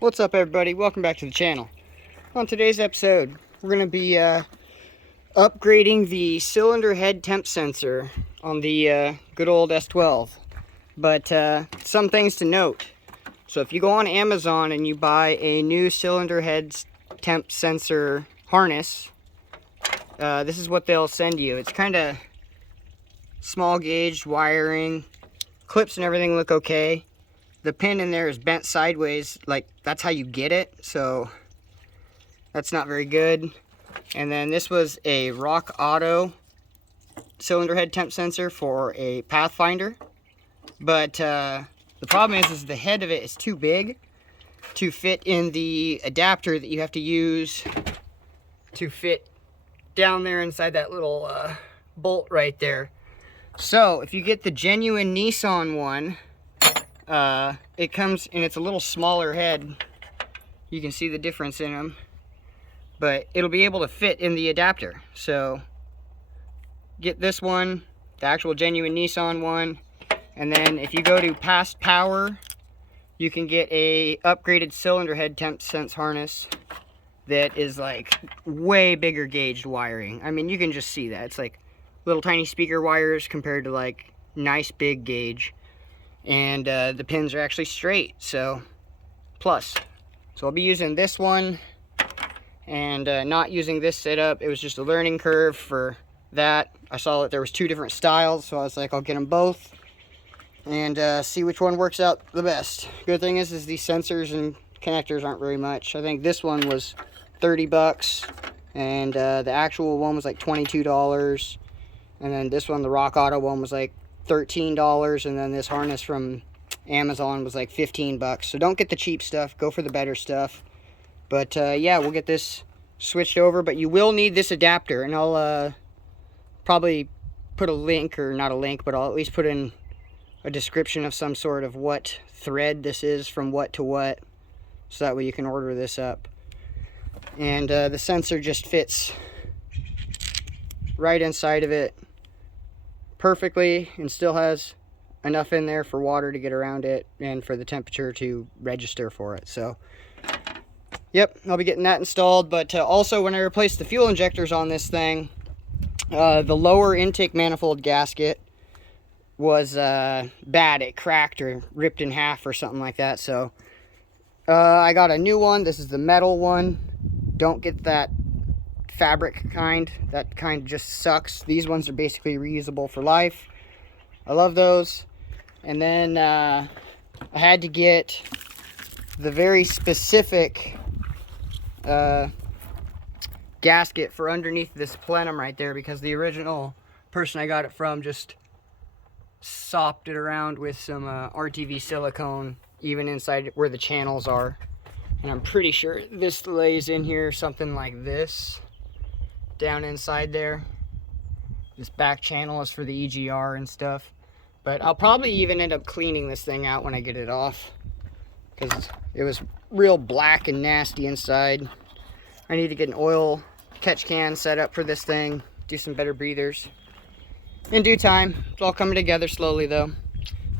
What's up, everybody? Welcome back to the channel. On today's episode, we're going to be upgrading the cylinder head temp sensor on the good old S12. But some things to note. So if you go on Amazon and you buy a new cylinder head temp sensor harness, this is what they'll send you. It's kind of small gauge wiring. Clips and everything look okay. The pin in there is bent sideways, like that's how you get it, so that's not very good. And then this was a Rock Auto cylinder head temp sensor for a Pathfinder, but the problem is the head of it is too big to fit in the adapter that you have to use to fit down there inside that little bolt right there. So if you get the genuine Nissan one, it comes and it's a little smaller head. You can see the difference in them, but it'll be able to fit in the adapter. So get this one, the actual genuine Nissan one, and then if you go to Past Power, you can get a upgraded cylinder head temp sense harness that is like way bigger gauged wiring. I mean, you can just see that it's like little tiny speaker wires compared to like nice big gauge. And the pins are actually straight, so plus. So I'll be using this one and not using this setup. It was just a learning curve for that. I saw that there was two different styles, so I was like, I'll get them both and see which one works out the best. Good thing is these sensors and connectors aren't very much. I think this one was 30 bucks and the actual one was like $22, and then this one, the Rock Auto one, was like $13, and then this harness from Amazon was like 15 bucks. So don't get the cheap stuff, go for the better stuff. But yeah, we'll get this switched over, but you will need this adapter, and I'll probably put a link, or not a link, but I'll at least put in a description of some sort of what thread this is from what to what, so that way you can order this up. And the sensor just fits right inside of it perfectly and still has enough in there for water to get around it and for the temperature to register for it. So yep, I'll be getting that installed. But also, when I replaced the fuel injectors on this thing, the lower intake manifold gasket was bad. It cracked or ripped in half or something like that. So I got a new one. This is the metal one. Don't get that fabric kind. That kind just sucks. These ones are basically reusable for life. I love those. And then I had to get the very specific gasket for underneath this plenum right there, because the original person I got it from just sopped it around with some RTV silicone even inside where the channels are. And I'm pretty sure this lays in here something like this down inside there. This back channel is for the EGR and stuff. But I'll probably even end up cleaning this thing out when I get it off, because it was real black and nasty inside. I need to get an oil catch can set up for this thing, do some better breathers in due time. It's all coming together slowly though.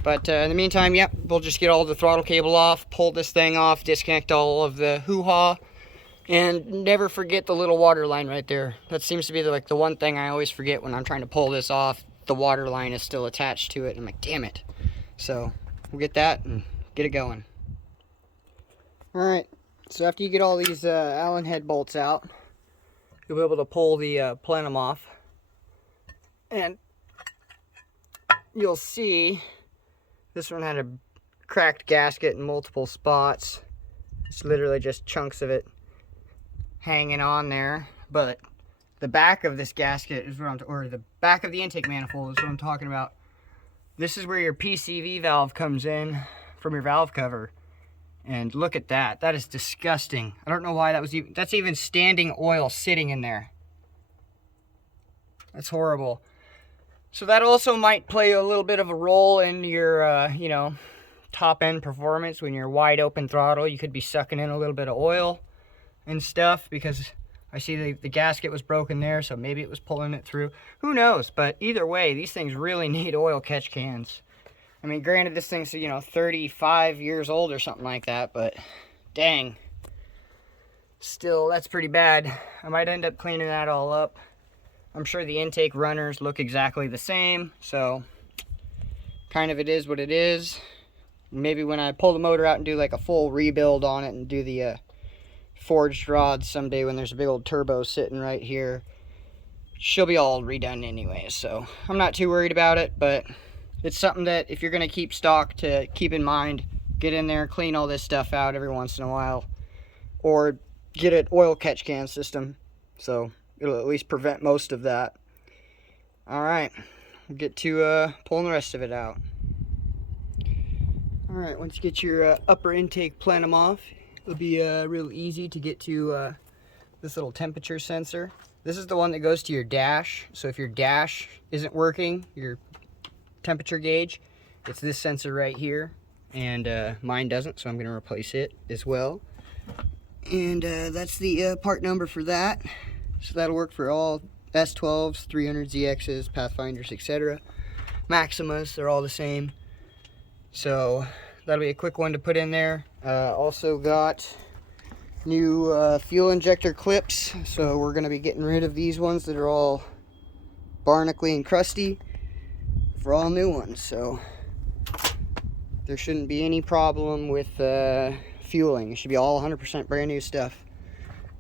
But in the meantime, yep, we'll just get all the throttle cable off, pull this thing off, disconnect all of the hoo-ha, and never forget the little water line right there. That seems to be the one thing I always forget when I'm trying to pull this off. The water line is still attached to it. I'm like, damn it. So we'll get that and get it going. Alright, so after you get all these Allen head bolts out, you'll be able to pull the plenum off. And you'll see this one had a cracked gasket in multiple spots. It's literally just chunks of it hanging on there. But the back of this gasket is what or the back of the intake manifold is what I'm talking about. This is where your PCV valve comes in from your valve cover. And look at that. That is disgusting. I don't know why that was even, that's even standing oil sitting in there. That's horrible. So that also might play a little bit of a role in your, you know, top end performance. When you're wide open throttle, you could be sucking in a little bit of oil and stuff, because I see the gasket was broken there, so maybe it was pulling it through. Who knows? But either way, these things really need oil catch cans. I mean, granted, this thing's, you know, 35 years old or something like that, but Dang. Still, that's pretty bad. I might end up cleaning that all up. I'm sure the intake runners look exactly the same, so kind of it is what it is. Maybe when I pull the motor out and do like a full rebuild on it and do the forged rods someday when there's a big old turbo sitting right here, she'll be all redone anyway, so I'm not too worried about it. But it's something that if you're going to keep stock, to keep in mind. Get in there, clean all this stuff out every once in a while, or get an oil catch can system, so it'll at least prevent most of that. Alright, we'll get to pulling the rest of it out. Alright, once you get your upper intake plenum off, it'll be real easy to get to this little temperature sensor. This is the one that goes to your dash, so if your dash isn't working, your temperature gauge, it's this sensor right here, and mine doesn't, so I'm going to replace it as well. And that's the part number for that. So that'll work for all S12s, 300ZXs, Pathfinders, etc. Maximas, they're all the same. So that'll be a quick one to put in there. Also got new fuel injector clips. So we're going to be getting rid of these ones that are all barnacly and crusty for all new ones. So there shouldn't be any problem with fueling. It should be all 100% brand new stuff.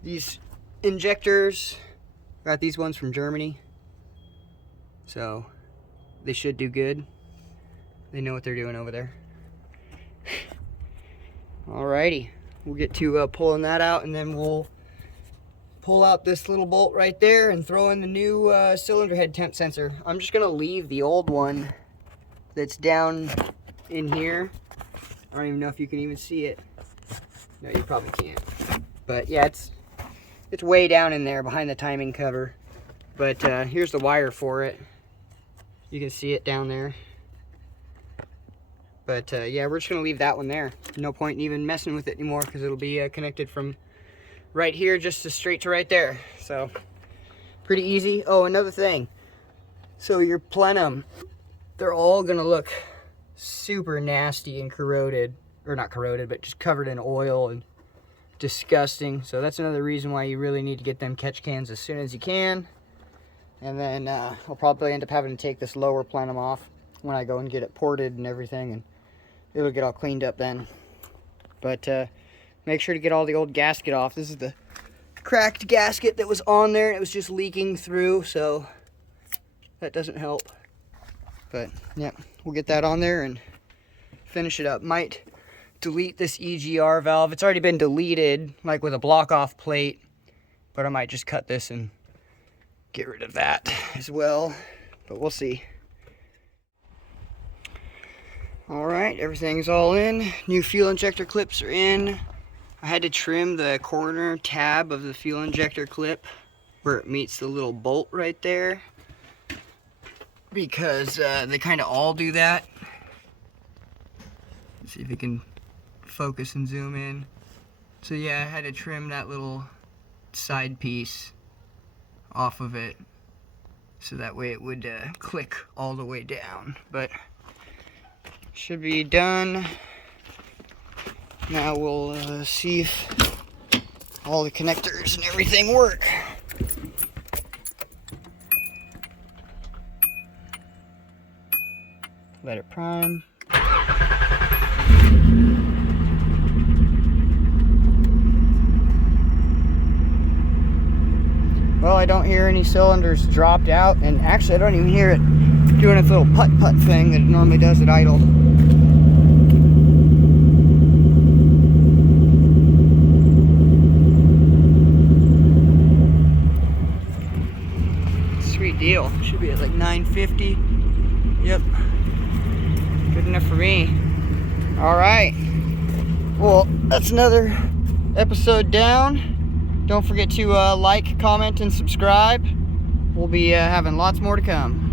These injectors, got these ones from Germany, so they should do good. They know what they're doing over there. Alrighty, we'll get to pulling that out, and then we'll pull out this little bolt right there and throw in the new cylinder head temp sensor. I'm just gonna leave the old one that's down in here. I don't even know if you can even see it. No, you probably can't. But yeah, it's way down in there behind the timing cover. But here's the wire for it. You can see it down there. But yeah, we're just gonna leave that one there. No point in even messing with it anymore, because it'll be connected from right here just straight to right there. So pretty easy. Oh, another thing. So your plenum, they're all gonna look super nasty and corroded, or not corroded, but just covered in oil and disgusting. So that's another reason why you really need to get them catch cans as soon as you can. And then I'll probably end up having to take this lower plenum off when I go and get it ported and everything, and it'll get all cleaned up then. But make sure to get all the old gasket off. This is the cracked gasket that was on there, and it was just leaking through, so that doesn't help. But yeah, we'll get that on there and finish it up. Might delete this EGR valve. It's already been deleted, like with a block off plate, but I might just cut this and get rid of that as well, but we'll see. Alright, everything's all in. New fuel injector clips are in. I had to trim the corner tab of the fuel injector clip where it meets the little bolt right there, because they kind of all do that. Let's see if you can focus and zoom in. So yeah, I had to trim that little side piece off of it so that way it would click all the way down. But should be done. Now we'll see if all the connectors and everything work. Let it prime. Well, I don't hear any cylinders dropped out, and actually I don't even hear it doing its little putt-putt thing that it normally does at idle. Sweet deal. Should be at like 950. Yep. Good enough for me. Alright. Well, that's another episode down. Don't forget to like, comment, and subscribe. We'll be having lots more to come.